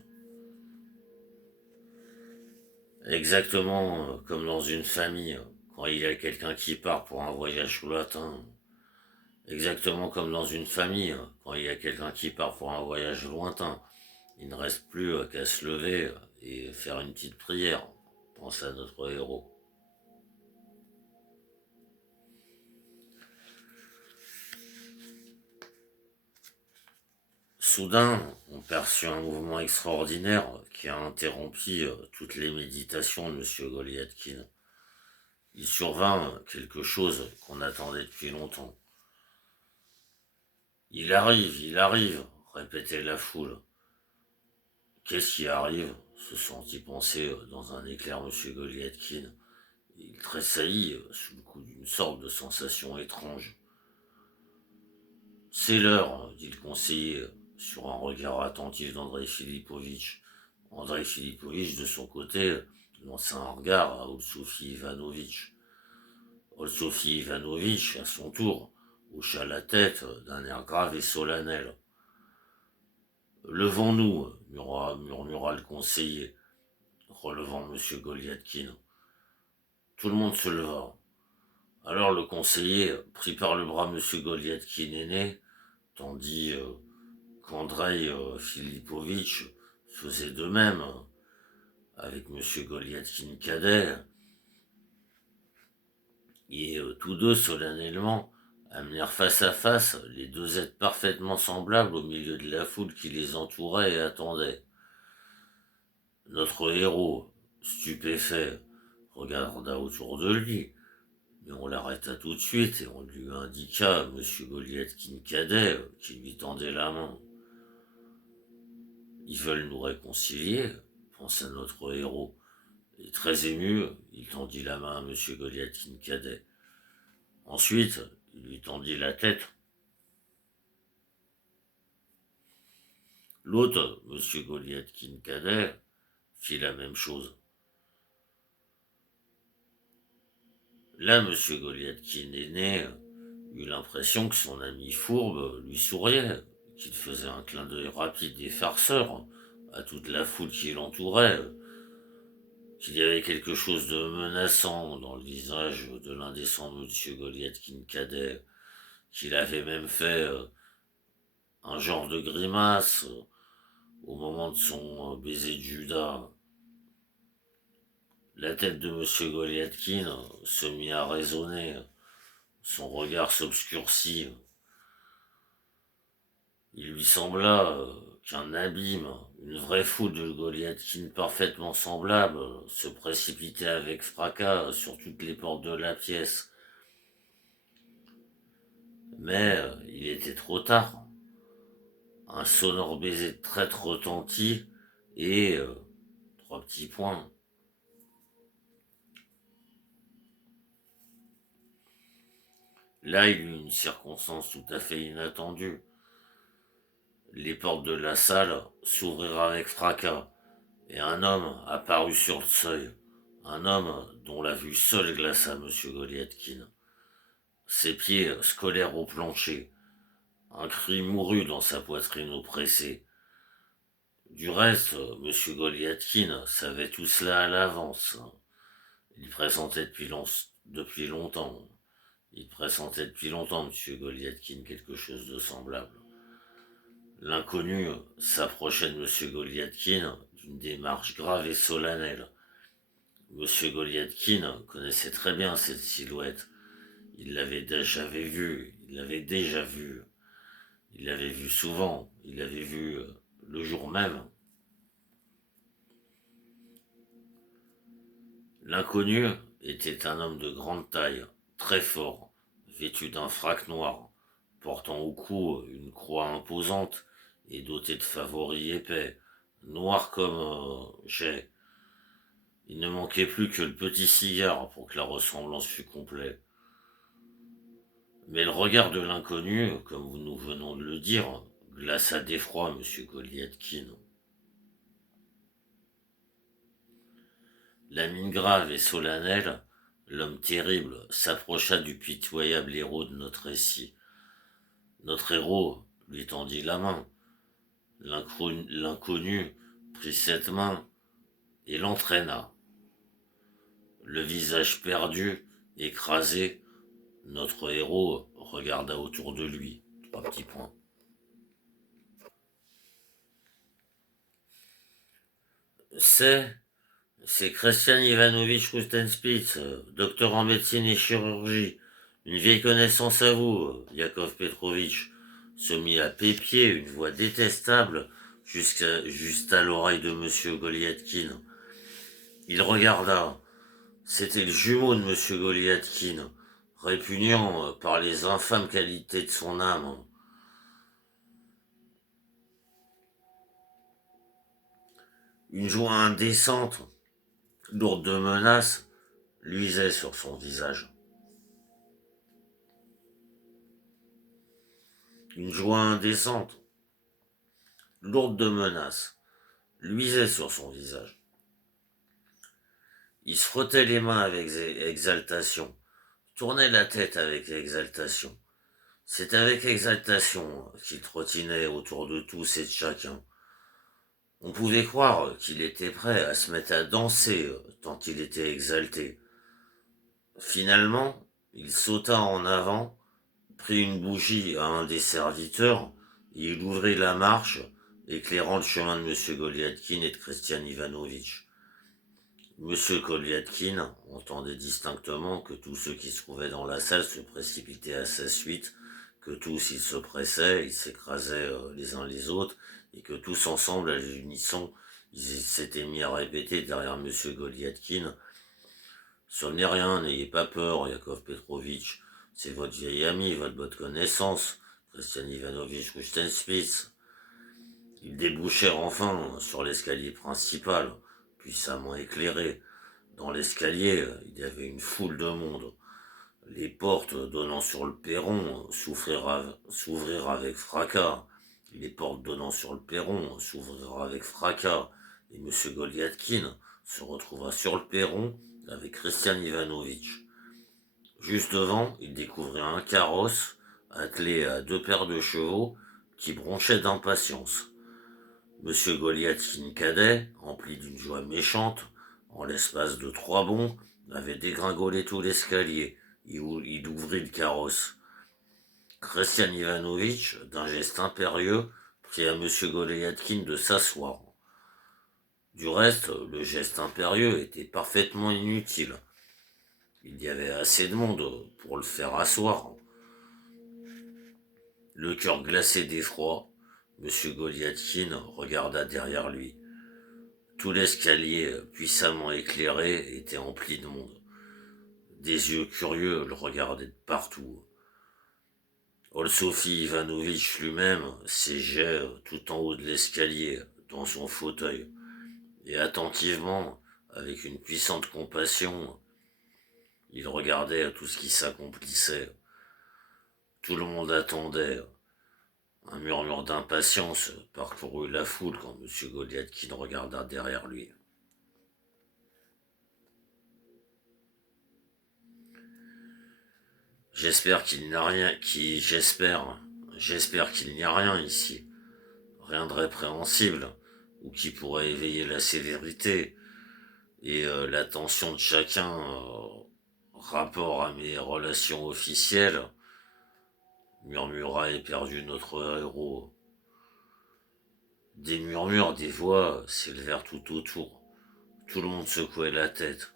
Exactement comme dans une famille, quand il y a quelqu'un qui part pour un voyage lointain. Exactement comme dans une famille, quand il y a quelqu'un qui part pour un voyage lointain. Il ne reste plus qu'à se lever et faire une petite prière, pense à notre héros. Soudain, on perçut un mouvement extraordinaire qui a interrompu toutes les méditations de M. Goliathkin. Il survint quelque chose qu'on attendait depuis longtemps. Il arrive, répétait la foule. Qu'est-ce qui arrive se sentit penser dans un éclair M. Goliathkin. Il tressaillit sous le coup d'une sorte de sensation étrange. C'est l'heure, dit le conseiller, sur un regard attentif d'Andrei Philippovitch. Andrei Philippovitch, de son côté, lança un regard à Sophie Ivanovitch. Sophie Ivanovitch, à son tour, hocha la tête d'un air grave et solennel. Levons-nous, murmura le conseiller, relevant M. Goliathkin. Tout le monde se leva. Alors le conseiller prit par le bras M. Goliathkin aîné, tandis qu'Andrei Philippovitch faisait de même avec M. Goliathkin cadet, et tous deux solennellement amenèrent face à face les deux êtres parfaitement semblables au milieu de la foule qui les entourait et attendait. Notre héros, stupéfait, regarda autour de lui, mais on l'arrêta tout de suite et on lui indiqua M. Goliathkin cadet qui lui tendait la main. Ils veulent nous réconcilier, pensa notre héros, et très ému, il tendit la main à M. Goliathkin cadet. Ensuite, il lui tendit la tête. L'autre, M. Goliathkin cadet, fit la même chose. Là, M. Goliathkin aîné eut l'impression que son ami fourbe lui souriait, qu'il faisait un clin d'œil rapide et farceur à toute la foule qui l'entourait, qu'il y avait quelque chose de menaçant dans le visage de l'indécent M. Goliathkin cadet, qu'il avait même fait un genre de grimace au moment de son baiser de Judas. La tête de M. Goliathkin se mit à résonner, son regard s'obscurcit. Il lui sembla qu'un abîme, une vraie foule de Goliathkin parfaitement semblables, se précipitait avec fracas sur toutes les portes de la pièce. Mais il était trop tard. Un sonore baiser de traître retentit et trois petits points. Là, il y eut une circonstance tout à fait inattendue. Les portes de la salle s'ouvrirent avec fracas, et un homme apparut sur le seuil. Un homme dont la vue seule glaça M. Goliathkin. Ses pieds se collèrent au plancher. Un cri mourut dans sa poitrine oppressée. Du reste, M. Goliathkin savait tout cela à l'avance. Il pressentait depuis longtemps. Il pressentait depuis longtemps, M. Goliathkin, quelque chose de semblable. L'inconnu s'approchait de M. Goliathkin d'une démarche grave et solennelle. M. Goliathkin connaissait très bien cette silhouette. Il l'avait déjà vu, il l'avait vu souvent, il l'avait vu le jour même. L'inconnu était un homme de grande taille, très fort, vêtu d'un frac noir, portant au cou une croix imposante et doté de favoris épais, noirs comme jet. Il ne manquait plus que le petit cigare pour que la ressemblance fût complète. Mais le regard de l'inconnu, comme nous venons de le dire, glaça d'effroi M. Goliathkin. La mine grave et solennelle, l'homme terrible s'approcha du pitoyable héros de notre récit. Notre héros lui tendit la main. L'inconnu prit cette main et l'entraîna. Le visage perdu, écrasé, notre héros regarda autour de lui. 3 petits points. C'est Christian Ivanovitch Rustenspitz, docteur en médecine et chirurgie. Une vieille connaissance à vous, Yakov Petrovitch, se mit à pépier une voix détestable juste à l'oreille de M. Goliathkin. Il regarda. C'était le jumeau de M. Goliathkin, répugnant par les infâmes qualités de son âme. Une joie indécente, lourde de menaces, luisait sur son visage. Une joie indécente, lourde de menaces, luisait sur son visage. Il se frottait les mains avec exaltation, tournait la tête avec exaltation. C'est avec exaltation qu'il trottinait autour de tous et de chacun. On pouvait croire qu'il était prêt à se mettre à danser tant il était exalté. Finalement, il sauta en avant, prit une bougie à un des serviteurs et il ouvrit la marche, éclairant le chemin de M. Goliathkin et de Christian Ivanovitch. M. Goliathkin entendait distinctement que tous ceux qui se trouvaient dans la salle se précipitaient à sa suite, que tous ils se pressaient, ils s'écrasaient les uns les autres, et que tous ensemble, à l'unisson, ils s'étaient mis à répéter derrière M. Goliathkin: ce n'est rien, n'ayez pas peur, Yakov Petrovitch, c'est votre vieil ami, votre bonne connaissance, Christian Ivanovitch Rustenspitz. Ils débouchèrent enfin sur l'escalier principal, puissamment éclairé. Dans l'escalier, il y avait une foule de monde. Les portes donnant sur le perron s'ouvrirent avec fracas. Les portes donnant sur le perron s'ouvrirent avec fracas. Et M. Goliathkin se retrouva sur le perron avec Christian Ivanovitch. Juste devant, il découvrit un carrosse attelé à 2 paires de chevaux qui bronchaient d'impatience. M. Goliathkin cadet, empli d'une joie méchante, en l'espace de 3 bonds, avait dégringolé tout l'escalier. Il ouvrit le carrosse. Christian Ivanovitch, d'un geste impérieux, prit à M. Goliathkin de s'asseoir. Du reste, le geste impérieux était parfaitement inutile. Il y avait assez de monde pour le faire asseoir. Le cœur glacé d'effroi, M. Goliathkin regarda derrière lui. Tout l'escalier, puissamment éclairé, était empli de monde. Des yeux curieux le regardaient de partout. Olsofi Ivanovitch lui-même siégeait tout en haut de l'escalier, dans son fauteuil, et attentivement, avec une puissante compassion, il regardait tout ce qui s'accomplissait. Tout le monde attendait. Un murmure d'impatience parcourut la foule quand M. Goliathkin regarda derrière lui. J'espère qu'il n'y a rien ici, rien de répréhensible, ou qui pourrait éveiller la sévérité et l'attention de chacun rapport à mes relations officielles, murmura éperdu notre héros. Des murmures, des voix s'élevèrent tout autour. Tout le monde secouait la tête.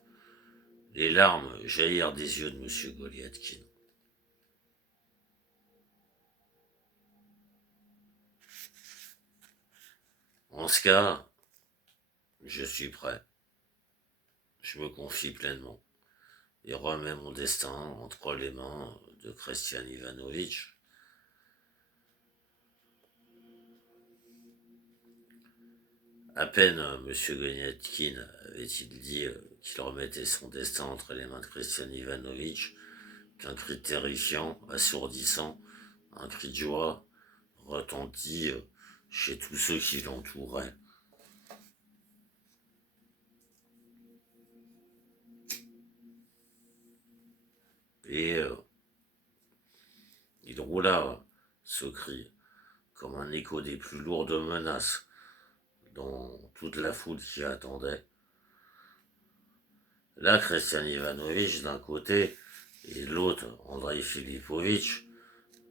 Les larmes jaillirent des yeux de M. Goliathkin. En ce cas, je suis prêt. Je me confie pleinement et remets mon destin entre les mains de Christian Ivanovitch. À peine M. Goliathkin avait-il dit qu'il remettait son destin entre les mains de Christian Ivanovitch qu'un cri terrifiant, assourdissant, un cri de joie retentit chez tous ceux qui l'entouraient. Et il roula ce cri comme un écho des plus lourdes menaces dans toute la foule qui attendait. Là, Christian Ivanovitch d'un côté et l'autre, Andrei Filipovitch,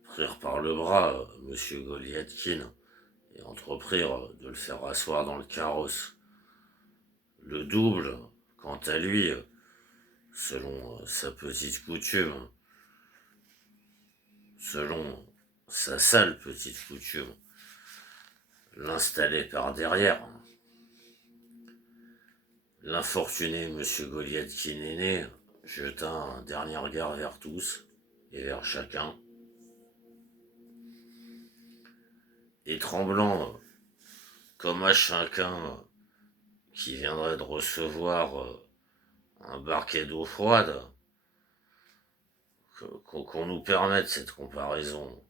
prirent par le bras M. Goliathkin et entreprirent de le faire asseoir dans le carrosse. Le double, quant à lui, selon sa petite coutume, selon sa sale petite coutume, l'installait par derrière. L'infortuné M. Goliathkin aîné jeta un dernier regard vers tous et vers chacun, et tremblant comme à chacun qui viendrait de recevoir un barquet d'eau froide, qu'on nous permette cette comparaison,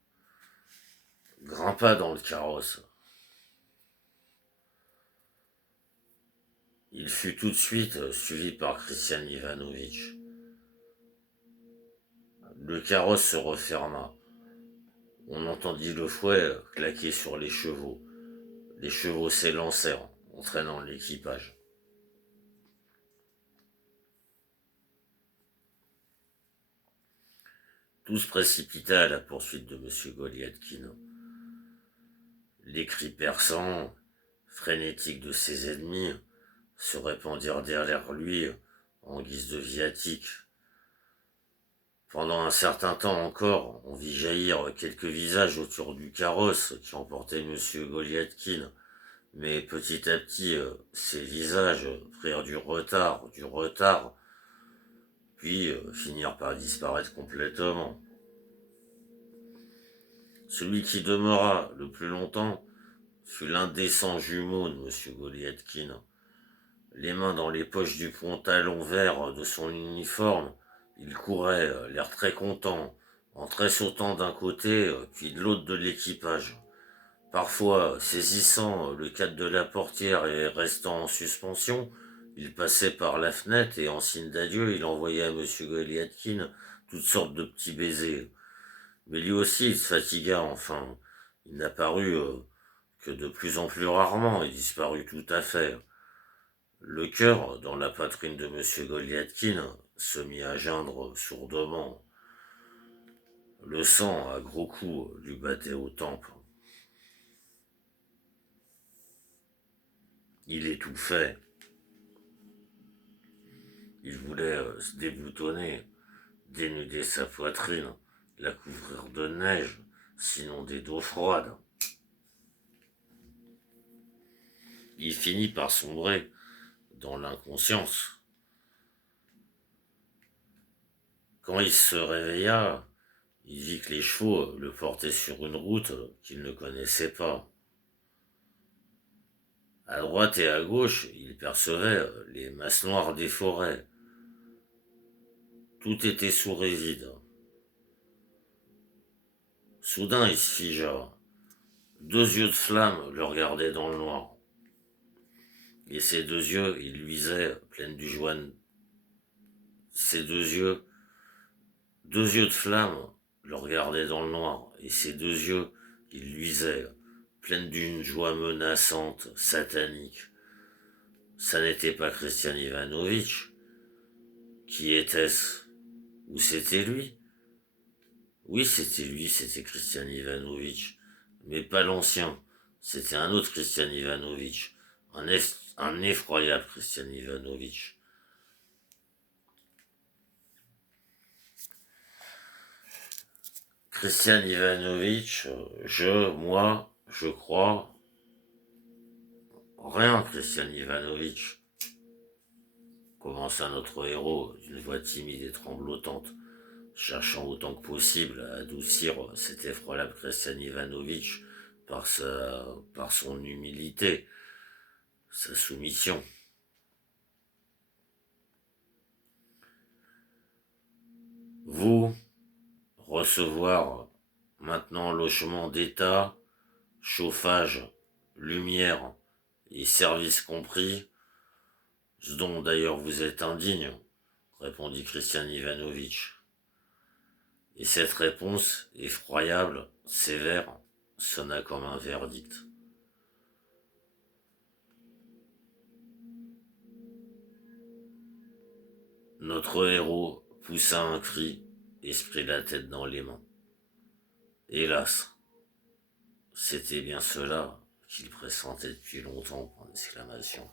grimpa dans le carrosse. Il fut tout de suite suivi par Christian Ivanovitch. Le carrosse se referma. On entendit le fouet claquer sur les chevaux. Les chevaux s'élancèrent, entraînant l'équipage. Tout se précipita à la poursuite de M. Goliathkin. Les cris perçants, frénétiques de ses ennemis, se répandirent derrière lui en guise de viatique. Pendant un certain temps encore, on vit jaillir quelques visages autour du carrosse qui emportait M. Goliathkin, mais petit à petit, ces visages prirent du retard, puis finirent par disparaître complètement. Celui qui demeura le plus longtemps fut l'indécent jumeau de M. Goliathkin. Les mains dans les poches du pantalon vert de son uniforme, il courait, l'air très content, en tressautant d'un côté, puis de l'autre de l'équipage. Parfois, saisissant le cadre de la portière et restant en suspension, il passait par la fenêtre et en signe d'adieu, il envoyait à M. Goliathkin toutes sortes de petits baisers. Mais lui aussi, il se fatigua enfin. Il n'apparut que de plus en plus rarement et disparut tout à fait. Le cœur, dans la poitrine de M. Goliathkin, se mit à geindre sourdement. Le sang, à gros coups, lui battait aux tempes. Il étouffait. Il voulait se déboutonner, dénuder sa poitrine, la couvrir de neige, sinon d'eau froide. Il finit par sombrer dans l'inconscience. Quand il se réveilla, il vit que les chevaux le portaient sur une route qu'il ne connaissait pas. À droite et à gauche, il percevait les masses noires des forêts. Tout était sourd et vide. Soudain, il se figea. Deux yeux de flamme le regardaient dans le noir. Et ces deux yeux, ils luisaient, pleines du joie. Ces deux yeux de flamme le regardaient dans le noir. Et ces deux yeux, ils luisaient, pleines d'une joie menaçante, satanique. Ça n'était pas Christian Ivanovitch. Qui était-ce? Ou c'était lui? Oui, c'était Christian Ivanovitch. Mais pas l'ancien. C'était un autre Christian Ivanovitch. Un effroyable Christian Ivanovitch. Christian Ivanovitch, je crois, rien, Christian Ivanovitch, commença notre héros d'une voix timide et tremblotante, cherchant autant que possible à adoucir cet effroyable Christian Ivanovitch par son humilité, sa soumission. Vous, recevoir maintenant logement d'État, chauffage, lumière et services compris, ce dont d'ailleurs vous êtes indigne, répondit Christian Ivanovitch. Et cette réponse, effroyable, sévère, sonna comme un verdict. Notre héros poussa un cri et se prit la tête dans les mains. Hélas, c'était bien cela qu'il pressentait depuis longtemps, point d'exclamation.